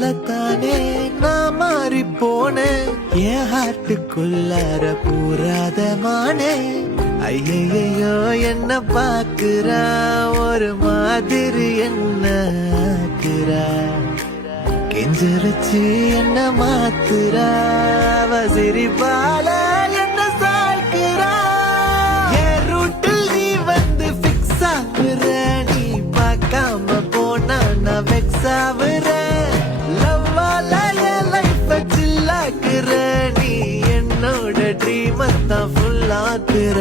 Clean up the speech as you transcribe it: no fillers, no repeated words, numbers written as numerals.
தானே நான் மாறி போனேன் என் ஹார்ட்டுக்குள்ளார பூராத மானே ஐயையோ என்ன பாக்குறா ஒரு மாதிரி என்ன ஆக்குறா கெஞ்சரிச்சு என்ன மாத்துறா அவ சிரிப்பால என்ன சாய்க்கிறா என் ரூட்டில் நீ வந்து பிக்ஸ் ஆகுற நீ பார்க்காம போனா நான் வெக்ஸ் ஆகுறேன் லவ்வால என் லைஃப சில்லாக்குற நீ என்னோட ட்ரீம் தான் ஃபுல் ஆக்குற